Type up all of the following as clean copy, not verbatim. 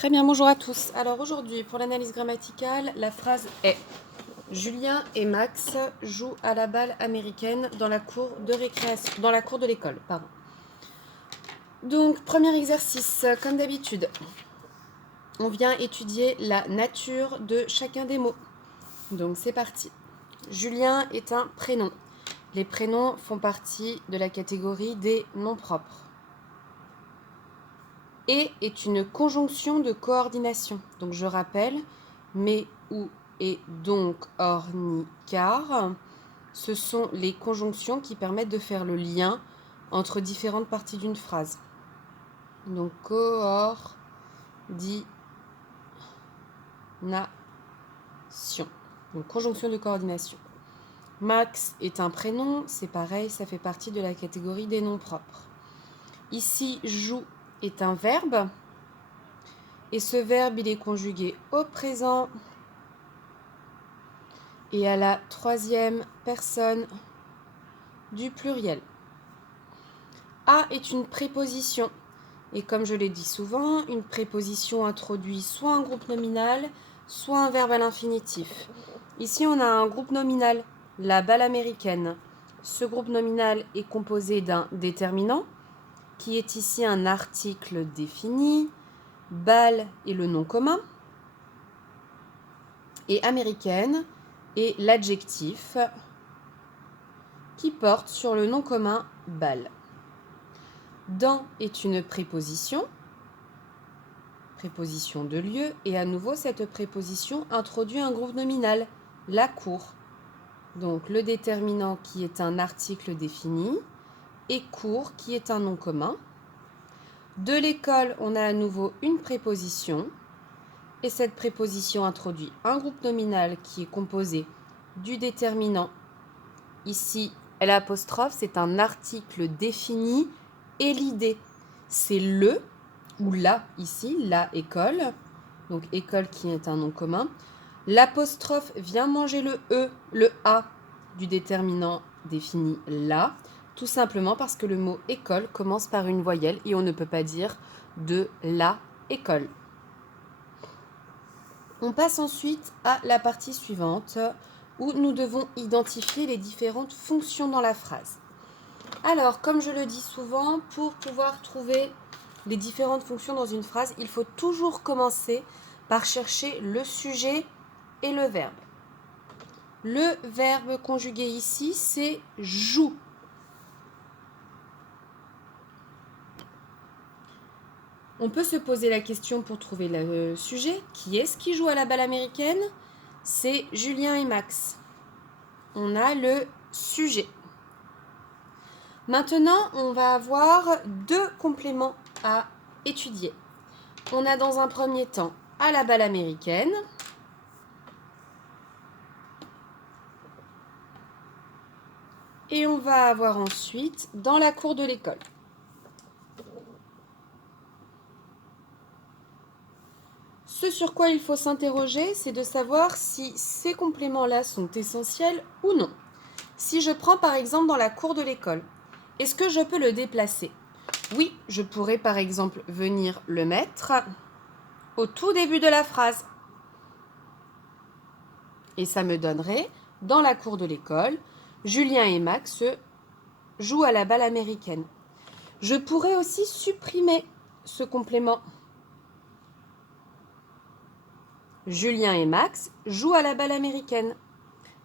Très bien, bonjour à tous. Alors aujourd'hui, pour l'analyse grammaticale, la phrase est Julien et Max jouent à la balle américaine dans la cour de récréation, dans la cour de l'école, pardon. Donc, premier exercice, comme d'habitude, on vient étudier la nature de chacun des mots. Donc, c'est parti. Julien est un prénom. Les prénoms font partie de la catégorie des noms propres. Et est une conjonction de coordination. Donc je rappelle, mais, ou, et, donc, or, ni, car, ce sont les conjonctions qui permettent de faire le lien entre différentes parties d'une phrase. Donc coordination. Donc conjonction de coordination. Max est un prénom, c'est pareil, ça fait partie de la catégorie des noms propres. Ici, joue est un verbe. Et ce verbe, il est conjugué au présent et à la troisième personne du pluriel. A est une préposition. Et comme je l'ai dit souvent, une préposition introduit soit un groupe nominal, soit un verbe à l'infinitif. Ici, on a un groupe nominal, la balle américaine. Ce groupe nominal est composé d'un déterminant, qui est ici un article défini. Balle est le nom commun. Et américaine est l'adjectif qui porte sur le nom commun balle. Dans est une préposition de lieu, et à nouveau cette préposition introduit un groupe nominal, la cour. Donc le déterminant qui est un article défini et cour qui est un nom commun. De l'école, on a à nouveau une préposition. Et cette préposition introduit un groupe nominal qui est composé du déterminant. Ici, l'apostrophe, c'est un article défini et l'idée, c'est le ou la, ici, la école. Donc école qui est un nom commun. L'apostrophe vient manger le E, le A du déterminant défini la, tout simplement parce que le mot école commence par une voyelle et on ne peut pas dire de la école. On passe ensuite à la partie suivante où nous devons identifier les différentes fonctions dans la phrase. Alors, comme je le dis souvent, pour pouvoir trouver les différentes fonctions dans une phrase, il faut toujours commencer par chercher le sujet et le verbe. Le verbe conjugué ici, c'est joue. On peut se poser la question pour trouver le sujet. Qui est-ce qui joue à la balle américaine ? C'est Julien et Max. On a le sujet. Maintenant, on va avoir deux compléments à étudier. On a dans un premier temps à la balle américaine. Et on va avoir ensuite dans la cour de l'école. Ce sur quoi il faut s'interroger, c'est de savoir si ces compléments-là sont essentiels ou non. Si je prends par exemple dans la cour de l'école, est-ce que je peux le déplacer ? Oui, je pourrais par exemple venir le mettre au tout début de la phrase. Et ça me donnerait, dans la cour de l'école, Julien et Max jouent à la balle américaine. Je pourrais aussi supprimer ce complément. Julien et Max jouent à la balle américaine.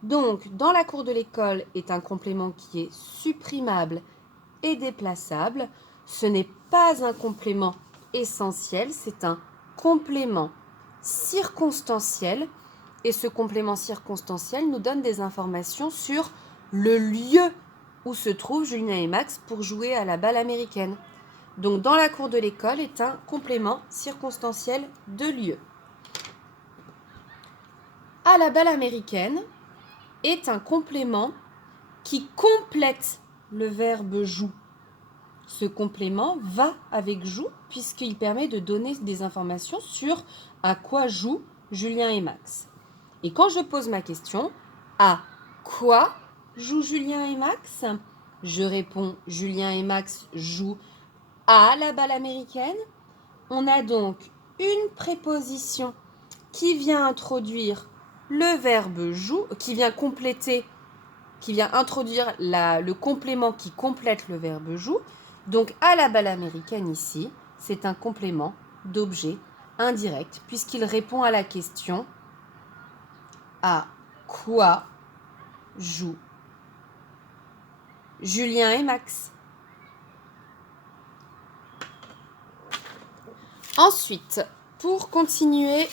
Donc, dans la cour de l'école est un complément qui est supprimable et déplaçable. Ce n'est pas un complément essentiel, c'est un complément circonstanciel. Et ce complément circonstanciel nous donne des informations sur le lieu où se trouvent Julien et Max pour jouer à la balle américaine. Donc, dans la cour de l'école est un complément circonstanciel de lieu. À la balle américaine est un complément qui complète le verbe joue. Ce complément va avec joue puisqu'il permet de donner des informations sur à quoi jouent Julien et Max. Et quand je pose ma question, à quoi jouent Julien et Max ? Je réponds Julien et Max jouent à la balle américaine. On a donc une préposition qui vient introduire le verbe joue, qui vient compléter, qui vient introduire le complément qui complète le verbe joue. Donc à la balle américaine ici, c'est un complément d'objet indirect puisqu'il répond à la question à quoi jouent Julien et Max. Ensuite, pour continuer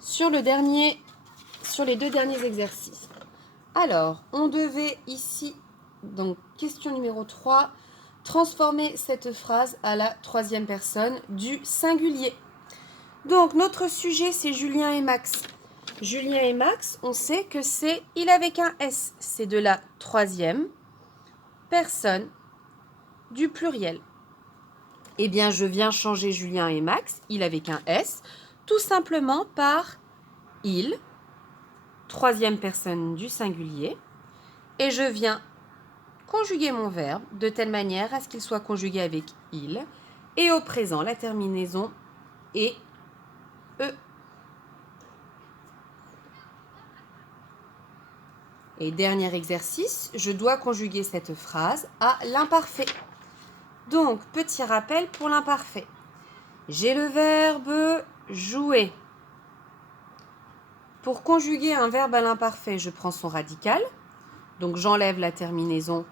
sur les deux derniers exercices. Alors, on devait ici, donc question numéro 3, transformer cette phrase à la troisième personne du singulier. Donc, notre sujet, c'est Julien et Max. Julien et Max, on sait que c'est il avec un S. C'est de la troisième personne du pluriel. Eh bien, je viens changer Julien et Max, il avec un S, tout simplement par il, troisième personne du singulier, et je viens conjuguer mon verbe de telle manière à ce qu'il soit conjugué avec il, et au présent, la terminaison est E. Et dernier exercice, je dois conjuguer cette phrase à l'imparfait. Donc, petit rappel pour l'imparfait. J'ai le verbe jouer. Pour conjuguer un verbe à l'imparfait, je prends son radical. Donc, j'enlève la terminaison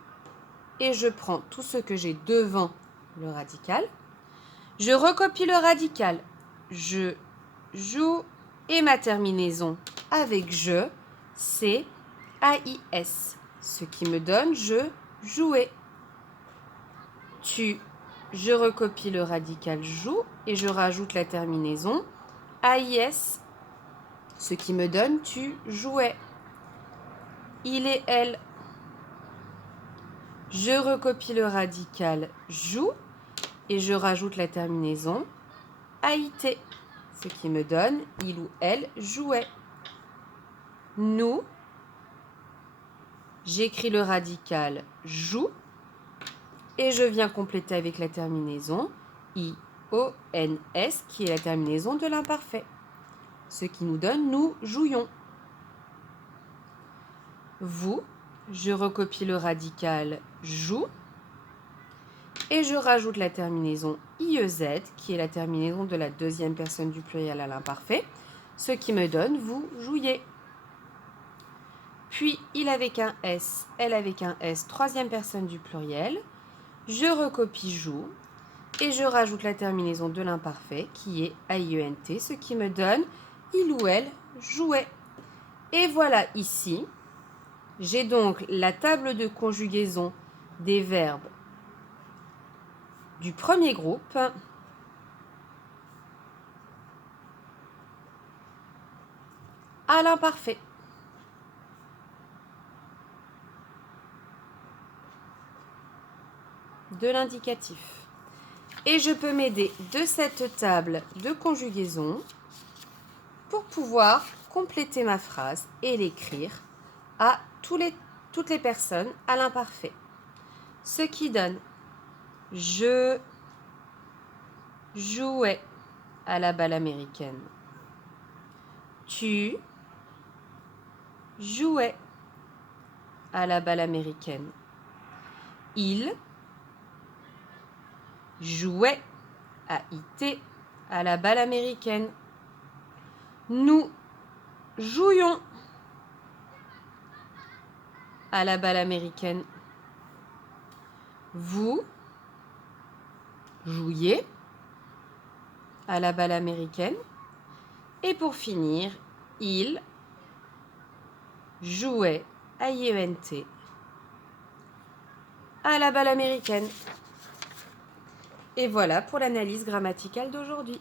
et je prends tout ce que j'ai devant le radical. Je recopie le radical. Je joue et ma terminaison avec je, c'est AIS. Ce qui me donne je jouais. Je recopie le radical joue et je rajoute la terminaison AIS, ce qui me donne tu jouais. Il et elle. Je recopie le radical joue et je rajoute la terminaison AIT, ce qui me donne il ou elle jouait. Nous, j'écris le radical joue et je viens compléter avec la terminaison IONS qui est la terminaison de l'imparfait. Ce qui nous donne nous jouions. Vous, je recopie le radical joue et je rajoute la terminaison IEZ qui est la terminaison de la deuxième personne du pluriel à l'imparfait. Ce qui me donne vous jouiez. Puis il avec un S, elle avec un S, troisième personne du pluriel. Je recopie joue et je rajoute la terminaison de l'imparfait qui est AIENT, ce qui me donne il ou elle jouait. Et voilà ici, j'ai donc la table de conjugaison des verbes du premier groupe à l'imparfait. De l'indicatif. Et je peux m'aider de cette table de conjugaison pour pouvoir compléter ma phrase et l'écrire à toutes les personnes à l'imparfait. Ce qui donne je jouais à la balle américaine. Tu jouais à la balle américaine. Il jouait à IT à la balle américaine. Nous jouions à la balle américaine. Vous jouiez à la balle américaine. Et pour finir, il jouait à IENT à la balle américaine. Et voilà pour l'analyse grammaticale d'aujourd'hui.